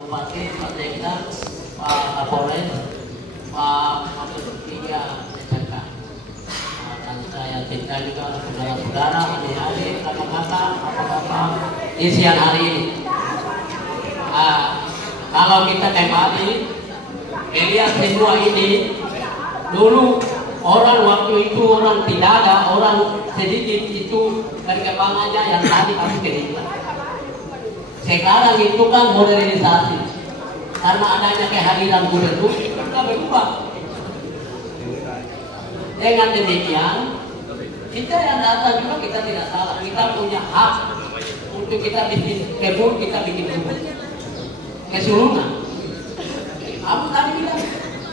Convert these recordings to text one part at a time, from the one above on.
Bupati, Pak Sekda, Pak Kapolres, Pak Wakil Ketiga SMK, dan saya cinta juga saudara-saudara, adik-adik, kakak-kakak, bapak-bapak di siang hari ini. Kalau kita kembali melihat semua ini, dulu orang waktu itu orang tidak ada, orang sedikit itu perkembangannya yang tadi kami cerita. Sekarang itu kan modernisasi, karena adanya kehadiran gubernur kita berubah. Dengan demikian kita yang datang juga kita tidak salah, kita punya hak untuk kita bikin kebun, kita bikin rumah keseluruhan. Kamu tadi bilang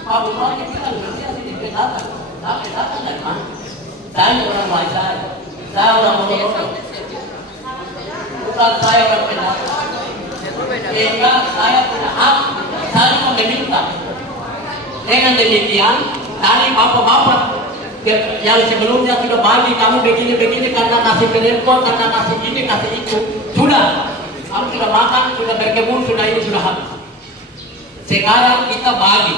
Pak Bupati bilang nanti ada datang, tapi datang dari mana? Saya orang baik, saya orang Ponorogo, bukan saya orang pendatang. Sehingga saya punya hak, saya meminta. Dengan demikian, tadi bapak-bapak yang sebelumnya sudah bagi kamu begini-begini karena kasih penelpon, karena kasih ini, kasih itu, sudah. Kamu sudah makan, sudah berkebun, sudah ini, sudah habis. Sekarang kita bagi.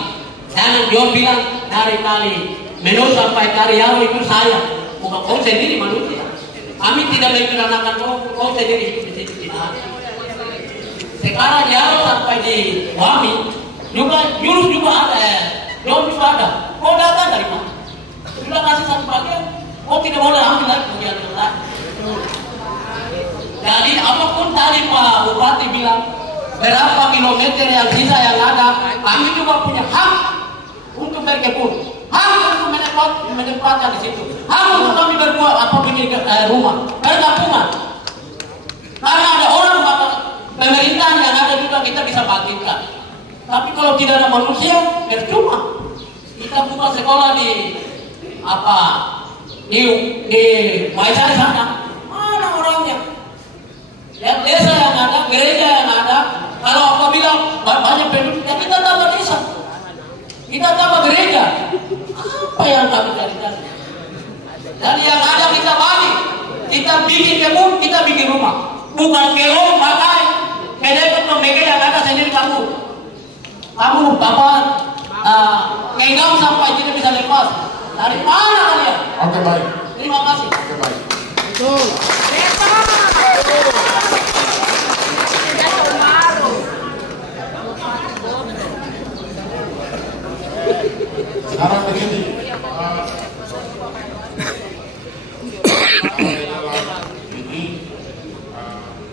Jangan John bilang dari kali Menu sampai Karyaro itu saya, bukan kau sendiri manusia. Kami tidak memperanakan kau sendiri itu di sini tidak. Sekarang Yaro sampai di Wami juga jurus juga ada, John juga ada. Kau datang dari mana? Sudah kasih satu bagian, kau tidak boleh ambil lagi bagian yang lain. Jadi apapun tadi Pak Bupati bilang berapa kilometer yang sisa yang ada, kami juga punya hak untuk berkebun, hak untuk menempatkan di situ, hak untuk kami berbuat apa bikin rumah, perkampungan. Karena ada orang pemerintahan yang ada juga kita bisa bangkitkan. Tapi kalau tidak ada manusia, percuma. Kita buka sekolah di Maisar sana, mana orangnya? Lihat desa yang ada, gereja yang ada. Kalau apabila banyak penduduk, ya kita tambah desa, kita tambah gereja. Apa yang kami cari-cari? Dan yang ada kita bagi, kita bikin kebun, kita bikin rumah. Bukan kelo pakai kedai pembeke yang ada sendiri kamu kenggam sampai tidak bisa lepas. Dari mana kalian? Oke, baik. Terima kasih. Oke, baik. Betul. Sekarang begini, ini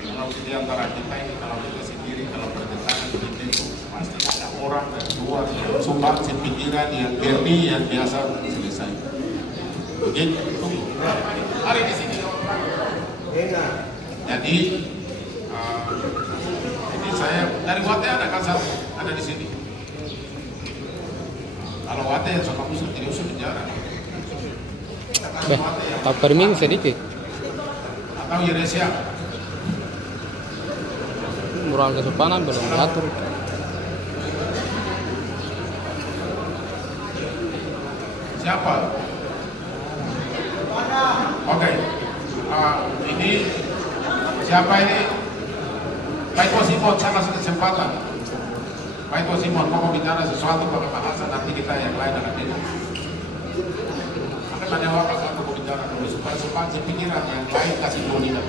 kalau di antara kita ini, kalau kita sendiri, kalau bertentangan begitu, pasti ada orang dan dua sumbang pikiran yang jernih yang biasa selesai. Begitu. Hari di sini. Jadi ini saya dari Wate ada kan satu ada di sini. Kalau Wate yang suka musuh tidak usah penjara. Tak permin sedikit. Atau Yeresia. Moral kesopanan belum diatur. Siapa? Oke. Ini siapa ini? Pak Ito Simon, saya kasih kesempatan. Pak Ito Simon mau bicara sesuatu pada bahasa nanti kita yang lain akan dengar. Akan ada waktu saya mau bicara dulu supaya pikiran yang lain kasih dominan.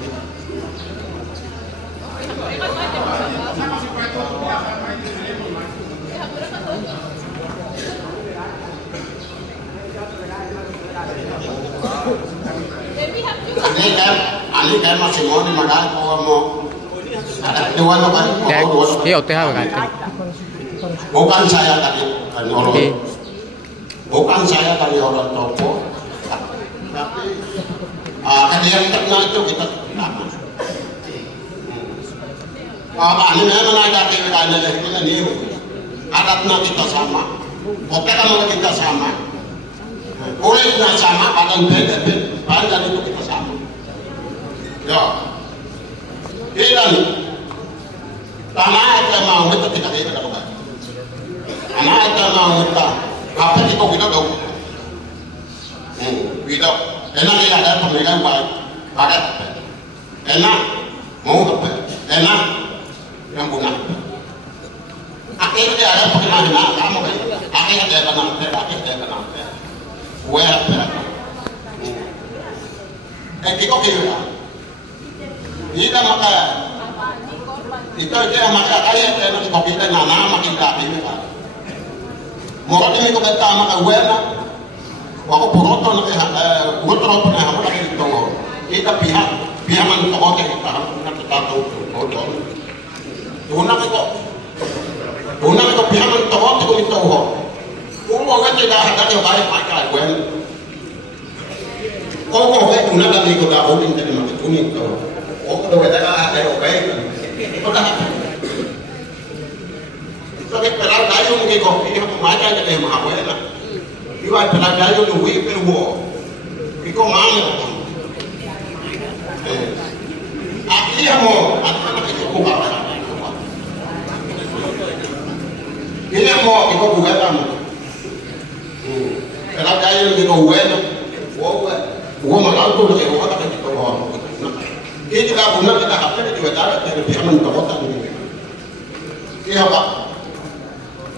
Ini kan masih mau dimakan mau ada dua kan? Iya, teh apa kan? Bukan saya tadi orang, bukan saya tadi orang toko, tapi kegiatan itu kita sama. Ini memang ada kegiatan kita nih, adatnya kita sama, oke kalau kita sama. Kulitnya sama, badan beda, badan itu kita sama. Ya, kita nih, tanah itu mau kita tidak kita bukan. Tanah itu mau kita, apa itu kita tahu? Kita, enak tidak ada pemilihan baik, enak mau apa? Enak yang bunga. Akhirnya ada bagaimana kamu kan? Akhirnya dia kenal pera. Where pera? Kiko kira. Ida maka itu dia maka kaya tena kiko kita nana makin kaki ni kan. Mau ni kiko beta maka wena. Wako poroto na utro na hapo na kito. Kita pihak man to hote kita na kita to. Una ko pihak man to hote ko ito ho. Umo ka tidak ada yang baik pakai wen. Kau hei una kali ko da ho tin tadi mak kuning to. Oh ko da ada yang baik. Ko da. So ke pelal dayo mo ko ini ko maja ke ma wen na. Iwa pelal dayo no wi pe wo. Iko mamo. Aquí mo anak ko ba. Ini mo iko buka tamu. Pelal dayo ni ko wen. Wo malah tu lagi wo kata kita bawa. Ini juga guna kita apa di negara dari pihak mentokota ini. Iya pak.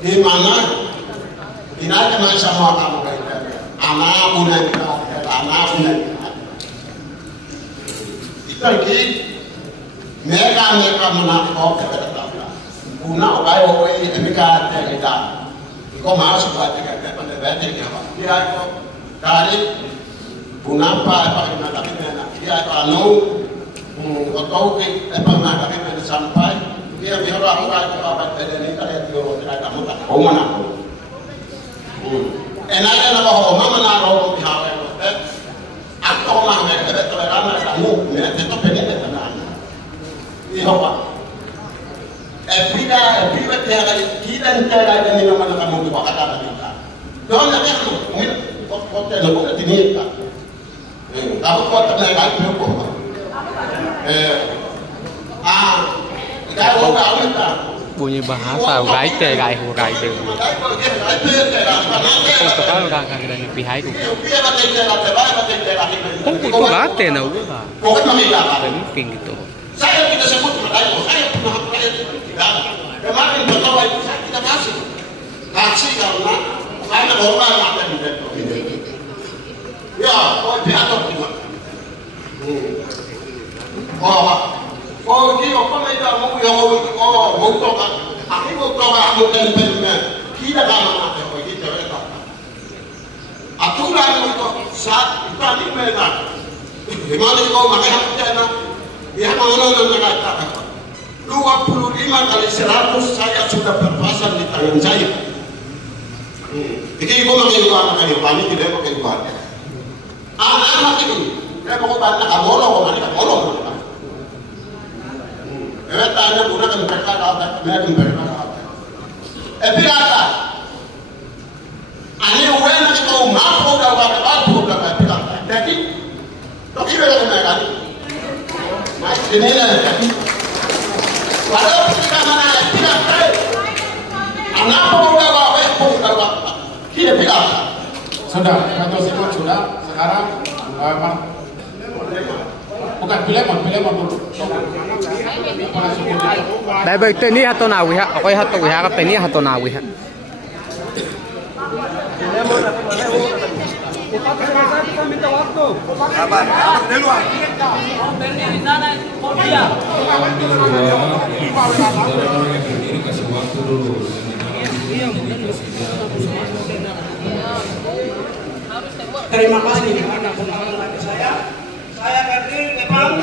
Di mana? Di mana sama kamu kita? Anak punya kita. Itu lagi. Mereka menakut kita. Guna obai mereka kita. Kau masuk lagi kita pada bete kita. Dia kau dari Bunapa apa yang ada dia anu atau ke apa yang ada sampai dia biar apa ini kalian juga tidak kamu tak tahu mana enaknya apa mana naro pihak atau mana ada toleran kamu itu penting tenan iya pak bida kita tidak ada minuman kamu juga kata kita don't ada mungkin kok tidak ini aku kuat tenaga kaki aku. Bunyi bahasa urai teh gai tu. Kau tahu kan dengan pihak itu. Kan itu late na uga. Penting gitu. Saya tidak sebut mereka, saya pernah tidak. Kemarin bertawa itu saya tidak kasih karena orang ada di situ. Ya, kau diatur juga. Dia apa mereka mau yang mau toka, aku mau toka aku tempelnya. Kita kan ada kita mereka. Aturan itu saat kita ni mereka. Dimana kau makan apa cina? Ya mana mereka kata. 25 kali 100 saya sudah berpasang di tangan saya. Jadi kau makan dua kali panik tidak makan dua. Anak itu, saya mau tanya kamu lo. Tanya gunakan mereka apa? Mereka apa? Apa? Ani uwen itu mampu dapat bilang. Jadi, tapi berapa mereka? Masih ini lah. Walau kita mana tidak tahu. Anak pun dapat. Kita bilang. Sudah, kata semua sudah. Sekarang bukan Pilemon dulu. Baik itu ni atau nawi ha, aku atau wiha apa ni atau nawi ha. Terima kasih anak saya. Saya berdiri depan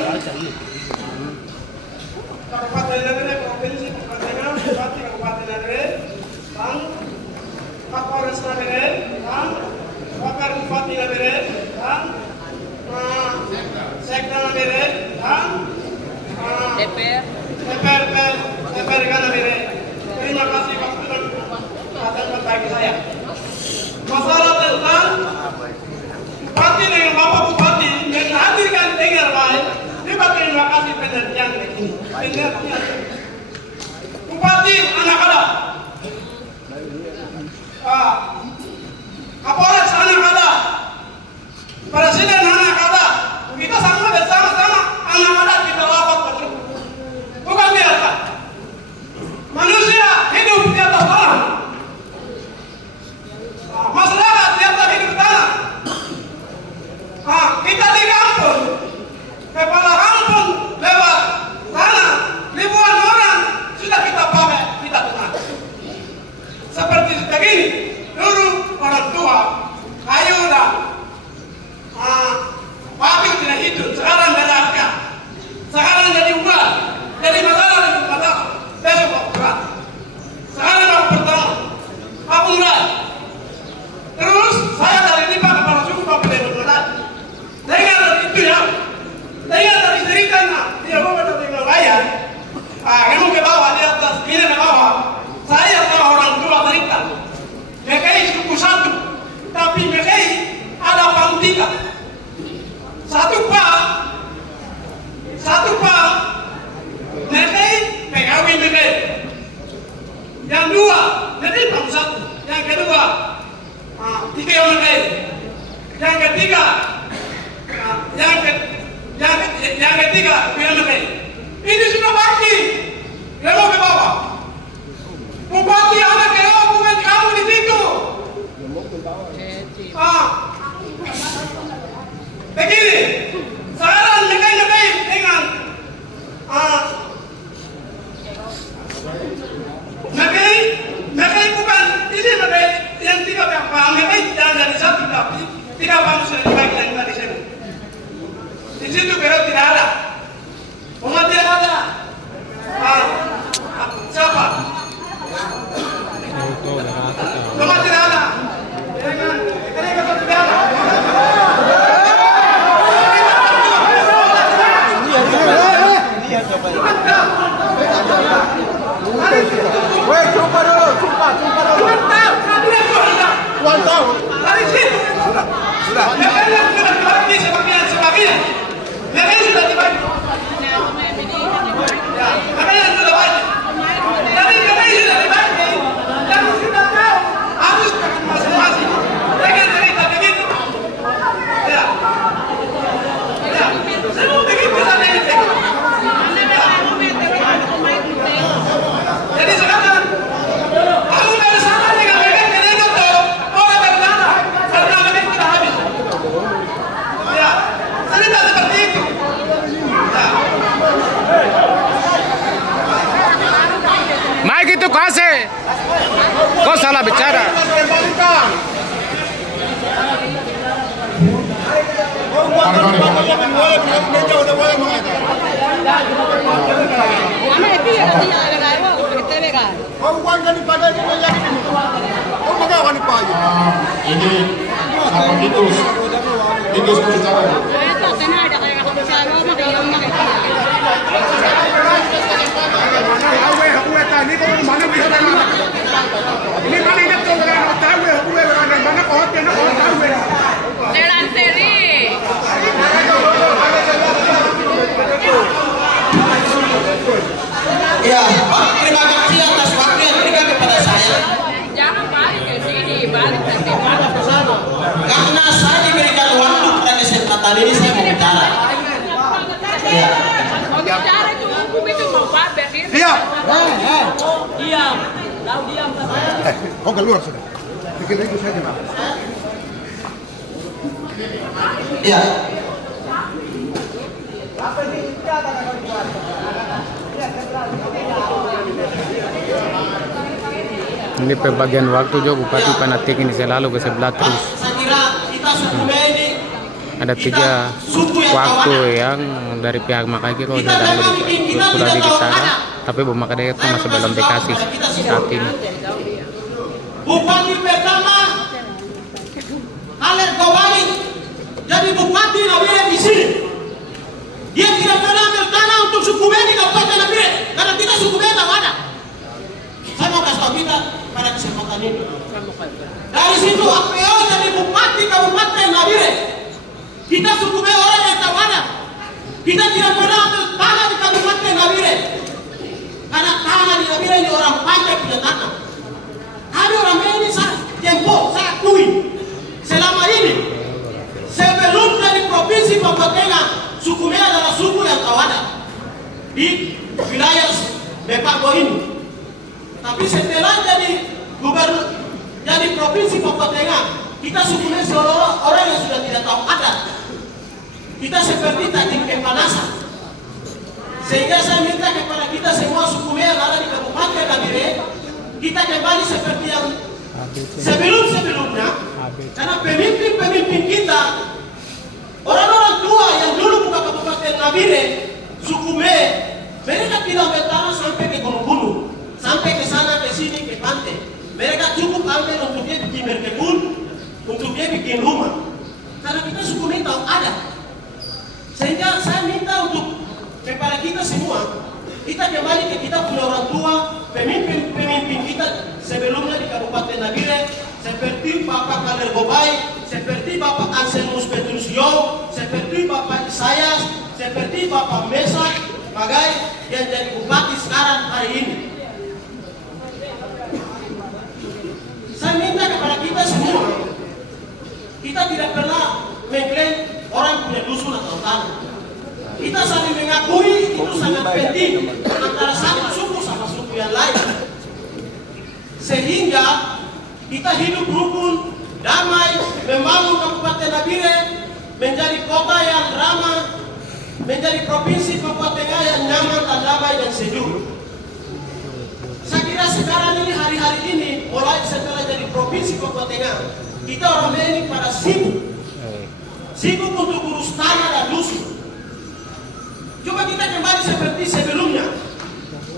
Kabupaten Negeri, Provinsi Kepentingan Bupati Kabupaten Negeri, dan Kapolres Negeri, dan Wakil Bupati Negeri, dan Sekda Negeri, dan DPRD Negeri. Terima kasih waktu dan kesempatan bagi saya. Masalah tentang Bupati atas tanah. Masyarakat di atas hidup tanah. Kita di kampung, kepala kampung lewat tanah, ribuan orang sudah kita pakai, kita tenang. Seperti begini, dulu orang tua kayu dan batu tidak hidup, sekarang berharga, sekarang jadi uang, jadi masalah, besok berat. Sekarang aku pertama, aku mulai. Terus saya dari Lipa kepala suku Papua Barat. Dengar itu ya, dengar dari ceritanya dia bawa dari Malaya. Kamu ke bawah di atas, ini ke bawah. Saya tahu orang tua cerita. Mereka suku satu, tapi mereka ada pangtiga. Satu pak, mereka pegawai mereka. Yang dua, jadi pang satu. Yang kedua, tiga mereka. Yang ketiga, yang ketiga mereka. Ini sudah pasti. Kamu ke bawah. Bupati anak bukan kamu di situ. Begini, sekarang mereka dengan mereka bukan ini mereka yang tiga paham, mereka jangan dari satu tapi tiga paham sudah dibagi dari tadi saya. Di situ berarti tidak ada. Umat tidak ada. Siapa? Umat tidak ada. Mereka tidak ada. Mike itu kasih. Kau salah bicara. Ini apa itu berbicara. Ya, Pak, terima kasih atas waktu yang diberikan kepada saya. Jangan balik ke sini, balik nanti. Karena saya diberikan waktu pada kesempatan ini saya mau bicara. Ya. Mau bicara itu hukum itu mau pamer. Diam. Diam. Tahu diam. Kau keluar sudah. Bikin itu saja, Pak. Ya. Ini pembagian waktu juga Bupati Panatik ini selalu ke sebelah terus. Saya kira kita suku ini Ada 3 waktu yang dari pihak Makaki kalau sudah dibicara, tapi Bu Makade itu masih belum dikasih saat ini. Bupati pertama Aler Kowali jadi bupati Nabire di sini. Dia tidak pernah ambil tanah untuk suku Beni Kabupaten Nabire karena kita suku Beni tidak ada. Saya mau kasih tahu kita pada kesempatan ini. Dari situ APO jadi bupati Kabupaten Nabire. Kita suku Beni orang yang tak ada. Kita tidak pernah ambil tanah di Kabupaten Nabire karena tanah di Nabire ini orang Panjang punya tanah. Ada orang Beni Jempo, saya akui selama ini sebelum dari provinsi Papua Tengah suku Beni adalah suku yang tak ada di wilayah Bepako ini. Tapi Tapi setelah jadi gubernur, jadi provinsi Papua Tengah, kita sukunya seolah-olah orang yang sudah tidak tahu adat. Kita seperti cacing kepanasan. Sehingga saya minta kepada kita semua suku yang ada di Kabupaten Nabire, kita kembali seperti yang sebelum-sebelumnya. Karena pemimpin-pemimpin kita, orang-orang tua yang dulu buka Kabupaten Nabire, suku mereka tidak bertanah sampai ke gunung-gunung, sampai ke sana, ke sini, ke pantai. Mereka cukup ambil untuk dia bikin berkebun, untuk dia bikin rumah. Karena kita suku ini tahu ada. Sehingga saya minta untuk kepada kita semua, kita kembali ke kita punya orang tua, pemimpin kita sebelumnya di Kabupaten Nabire, seperti Bapak Kader Gobai, seperti Bapak Anselmus Petrusio, seperti Bapak Isayas, seperti Bapak Mesak, Magai yang jadi bupati sekarang hari ini. Saya minta kepada kita semua, kita tidak pernah mengklaim orang punya dusun atau tanah. Kita saling mengakui itu sangat penting antara satu suku sama suku yang lain. Sehingga kita hidup rukun, damai, membangun Kabupaten Nabire menjadi kota yang ramah, menjadi provinsi Papua Tengah yang nyaman dan damai dan sejuk. Saya kira sekarang ini, hari-hari ini, mulai setelah jadi provinsi Papua Tengah, kita orang ini pada sibuk untuk urus tanah dan dusun. Coba kita kembali seperti sebelumnya.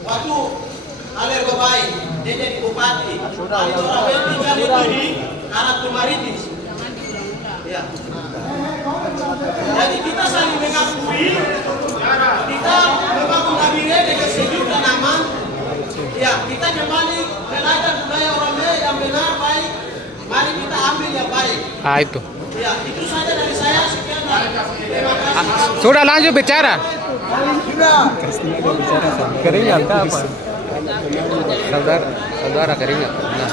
Waktu Aler Gobai, dia jadi bupati. Hari orang yang tinggal itu di Karatu Maritim. Ya. Jadi kita saling mengakui, kita membangun Nabire dengan sejuk dan aman. Ya, kita kembali belajar budaya orang yang benar baik. Mari kita ambil yang baik. Itu. Ya, itu saja dari saya. Sekian. Terima kasih. Sudah lanjut bicara. Keringat apa? Saudara keringat. Nah.